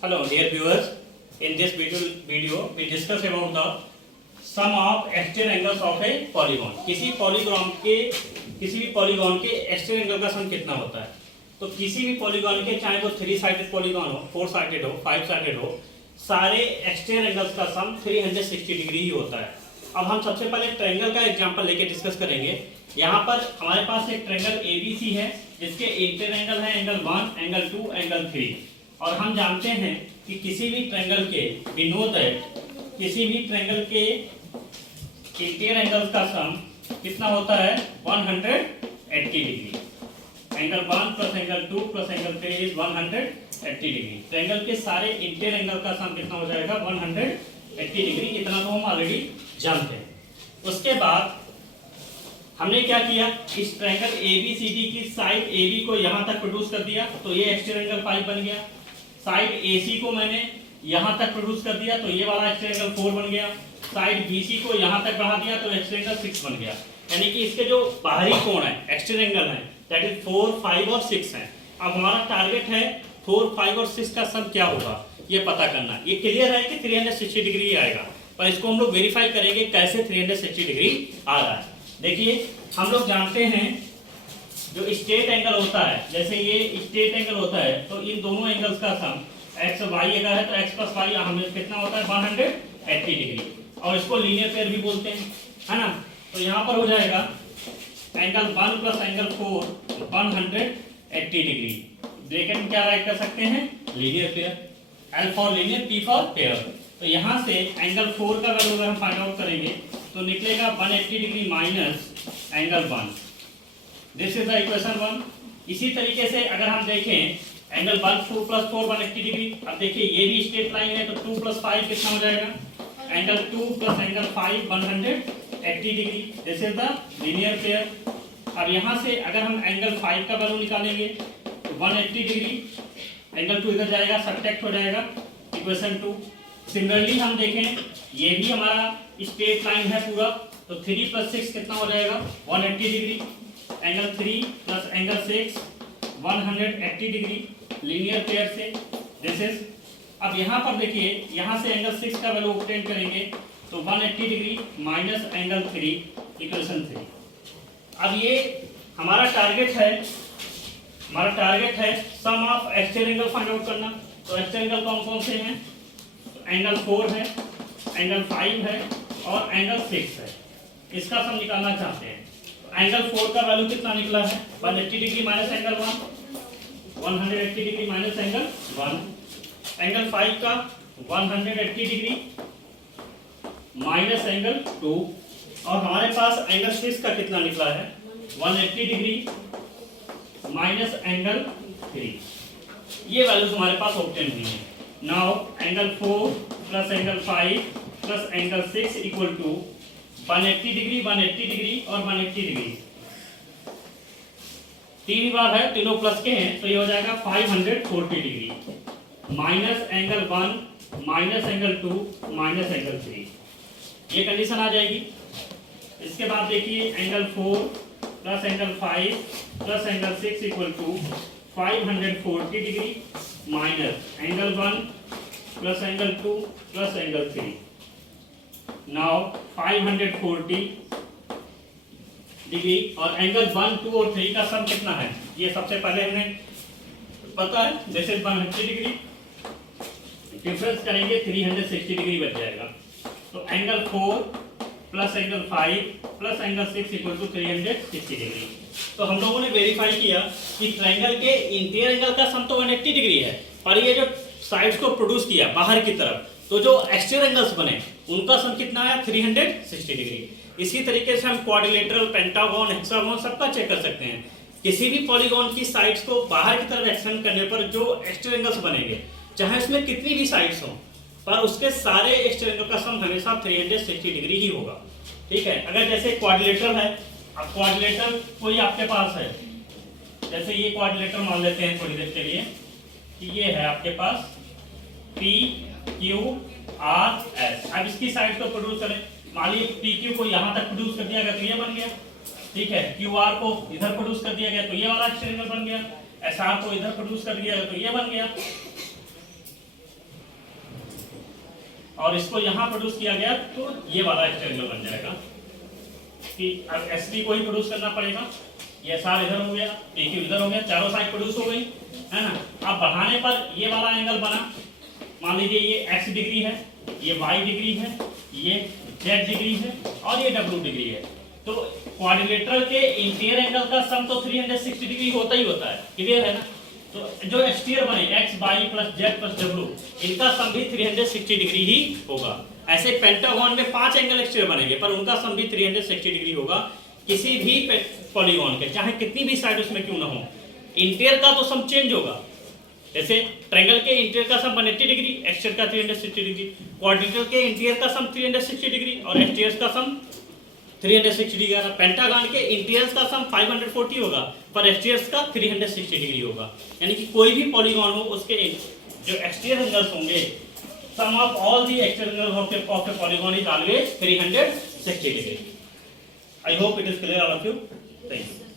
Hello dear viewers, in this video we discuss about the sum of exterior angles of a polygon. किसी भी polygon के exterior angle का सम कितना होता है। तो किसी भी पॉलीगॉन के, चाहे वो 3 साइडेड पॉलीगॉन हो, 4 साइडेड हो, 5 साइडेड हो, सारे एक्सटीरियर एंगल्स का सम 360 डिग्री ही होता है। अब हम सबसे पहले ट्रायंगल का एग्जांपल लेके डिस्कस करेंगे। यहाँ पर हमारे पास एक ट्रायंगल ABC है जिसके इंटीरियर एंगल है एंगल 1, एंगल 2, एंगल 3। और हम जानते हैं कि किसी भी ट्रायंगल के, वी नो दैट किसी भी ट्रायंगल के इंटीरियर एंगल्स का सम कितना होता है 180 degree. Angle 1 plus angle 2 plus angle 3 is 180 degree. Triangle के सारे इंटीरियर एंगल का सम कितना हो जाएगा 180 डिग्री। इतना तो हम ऑलरेडी जानते हैं। उसके बाद हमने क्या किया, इस ट्रायंगल ABCD की साइड AB को यहां तक प्रोड्यूस कर दिया तो ये एक्सटीरियर एंगल 5 बन गया। साइड AC को मैंने यहां तक प्रोड्यूस कर दिया तो ये वाला एक्सटीरियर एंगल 4 बन गया। साइड BC को यहां तक बढ़ा दिया तो एक्सटीरियर एंगल 6 बन गया। यानी कि इसके जो बाहरी कोण है, एक्सटीरियर एंगल है, दैट इज 4, 5 और 6 है। अब हमारा टारगेट है 4, 5 और 6 का सम क्या होगा ये पता करना। ये क्लियर है कि 360 डिग्री आएगा, पर इसको हम लोग वेरीफाई करेंगे कैसे 360 डिग्री आ रहा है। देखिए हम लोग जानते हैं जो स्ट्रेट एंगल होता है, जैसे ये स्ट्रेट एंगल होता है तो इन दोनों एंगल्स का सम x और y अगर है तो x प्लस वाई हमें कितना होता है 180 डिग्री। और इसको लीनियर पेयर भी बोलते हैं, है ना। तो यहाँ पर हो जाएगा angle 1 plus angle 4 180 degree. Bracket में क्या राइट कर सकते हैं linear pair, L for linear, P for pair. तो यहाँ से एंगल 4 का वैल्यू अगर हम फाइंड आउट करेंगे तो निकलेगा 180 degree minus angle 1। This is the equation 1। इसी तरीके से अगर हम देखें एंगल 1 2 प्लस 4 180 डिग्री। अब देखिए ये भी स्ट्रेट लाइन है तो 2 प्लस 5 कितना हो जाएगा, angle 2 plus angle 5 180 degree. This is the linear pair. अब यहाँ से अगर हम एंगल 5 का वैल्यू निकालेंगे तो 180 डिग्री, एंगल 2 इधर जाएगा, सब्ट्रैक्ट हो जाएगा, इक्वेशन 2। सिमिलरली हम देखें ये भी हमारा स्ट्रेट लाइन है पूरा, तो 3 प्लस 6 कितना हो जाएगा 180 degree, angle 3 plus angle 6 180 degree linear pair से। This is. अब यहाँ पर देखिए यहाँ से एंगल 6 का वैल्यू ऑब्टेन करेंगे तो 180 डिग्री माइनस एंगल 3 इक्वेशन 3। अब ये हमारा टारगेट है sum of exterior angle find out करना। तो एक्सटीरियर एंगल कौन कौन से हैं, एंगल 4 है, एंगल 5 है और एंगल 6 है। इसका सम निकालना चाहते हैं। तो एंगल 4 का वैल्यू कितना निकला है 180 degree minus angle 1, 180 degree minus angle 1। Angle 5 का 180 डिग्री माइनस एंगल 2। और हमारे पास एंगल 6 का कितना निकला है 180 डिग्री माइनस एंगल 3। ये वैल्यूज हमारे पास ऑब्टेन हुई है। Now angle 4 plus angle 5 plus angle 6 equal to 180 degree 180 degree और 180 डिग्री। तीन बार है, तीनों प्लस के हैं, तो ये हो जाएगा 540 degree minus angle 1 minus angle 2 minus angle 3। ये कंडीशन आ जाएगी। इसके बाद देखिए angle 4 plus angle 5 plus angle 6 equal to 540 degree minus angle 1 plus angle 2 plus angle 3। Now 540 degree और एंगल 1, 2 और 3 का सम कितना है ये सबसे पहले हमें पता है। जैसे 180 डिग्री डिफरेंस करेंगे 360 डिग्री बच जाएगा। तो angle 4 plus angle 5 plus angle 6 equal to 360 degree. तो हम लोगों ने वेरीफाई किया कि ट्रायंगल के इंटीरियर एंगल का सम तो 180 डिग्री है, पर ये जो साइड्स को प्रोड्यूस किया बाहर की तरफ, तो जो एक्सटीरियर एंगल्स बने उनका सम कितना आया 360 डिग्री। इसी तरीके से हम क्वाड्रिलेटरल, पेंटागन, हेक्सागन सबका चेक कर सकते हैं। किसी भी पॉलीगॉन की साइड्स को बाहर की तरफ एक्सटेंड करने पर जो एक्सटीरियर एंगल्स बनेंगे, चाहे उसमें कितनी भी साइड्स हो, पर उसके सारे एक्सटीरियर एंगल का सम हमेशा 360 डिग्री ही होगा। ठीक है। अगर जैसे क्वाड्रिलेटरल है, अब क्वाड्रिलेटरल कोई आपके पास है, जैसे ये क्वाड्रिलेटरल मान लेते हैं थोड़ी देर के लिए कि ये है आपके पास P Q R S। अब इसकी साइड को प्रोड्यूस करें, मान लीजिए PQ को यहाँ तक प्रोड्यूस कर दिया गया तो ये बन गया। ठीक है। QR को इधर प्रोड्यूस कर दिया गया तो ये वाला एक्सटीरियर एंगल बन गया। SR को इधर प्रोड्यूस कर दिया गया तो ये बन गया। और इसको यहाँ प्रोड्यूस किया गया तो ये वाला एक्स्ट्रा एंगल बन जाएगा कि अब एसपी को ही प्रोड्यूस करना पड़ेगा। ये सार इधर हो गया, PQ इधर हो गया, चारों साइड प्रोड्यूस हो गई है ना। अब बढ़ाने पर ये वाला एंगल बना, मान लीजिए ये x डिग्री है, ये y डिग्री है, ये z डिग्री है और ये w डिग्री है। तो क्वाड्रिलेटरल के इंटीरियर एंगल का सम तो 360 डिग्री होता ही होता है, क्लियर है ना। तो जो एक्सटीरियर बने x y plus z plus w, इनका सम भी 360 डिग्री ही होगा। ऐसे पेंटागन में 5 एंगल एक्सटीरियर बनेंगे पर उनका सम भी 360 डिग्री होगा। किसी भी पॉलीगॉन के चाहे कितनी भी साइड उसमें क्यों ना हो, इंटीरियर का तो सम चेंज होगा। जैसे ट्रायंगल के इंटीरियर का सम 180 डिग्री, एक्सटीरियर का 360 डिग्री, क्वाड्रिलेटरल के इंटीरियर का सम 360 डिग्री और एक्सटीरियर का सम 360 डिग्री होगा। पेंटागन के इंटीरियर का सम 540 होगा पर एक्सटीरियर का 360 डिग्री होगा। यानी कि कोई भी पॉलीगॉन हो उसके जो एक्सटीरियर एंगल्स होंगे, sum of all the exterior angles of the polygon is always 360 degree. I hope it is clear all of you. Thank you.